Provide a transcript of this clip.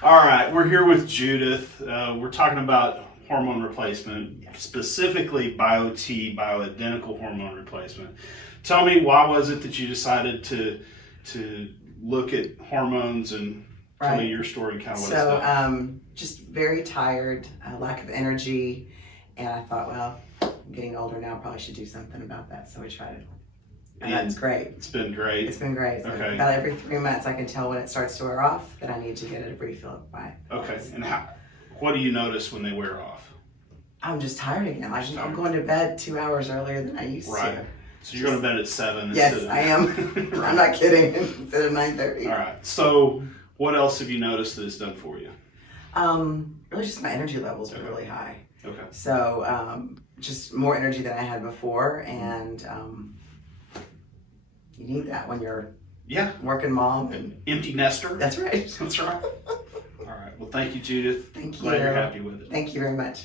All right, we're here with Judith. We're talking about hormone replacement, specifically BioTE, bioidentical hormone replacement. Tell me, why was it that you decided to look at hormones, and tell me your story, kind of what it's like. Just very tired, lack of energy, and I thought, well, I'm getting older now, probably should do something about that. So we tried it. And that's great. It's been great. It's been great. So Okay. about every 3 months, I can tell when it starts to wear off that I need to get a refill by. Okay. And what do you notice when they wear off? I'm just tired again. I'm going to bed 2 hours earlier than I used to. So you're going to bed at 7? Yes, I am. I'm not kidding. Instead of 9:30. All right. So what else have you noticed that it's done for you? Really just my energy levels are really high. Okay. So just more energy than I had before, and you need that when you're working mom and empty nester. That's right. That's right. All right. Well, thank you, Judith. Thank you. Glad you're happy with it. Thank you very much.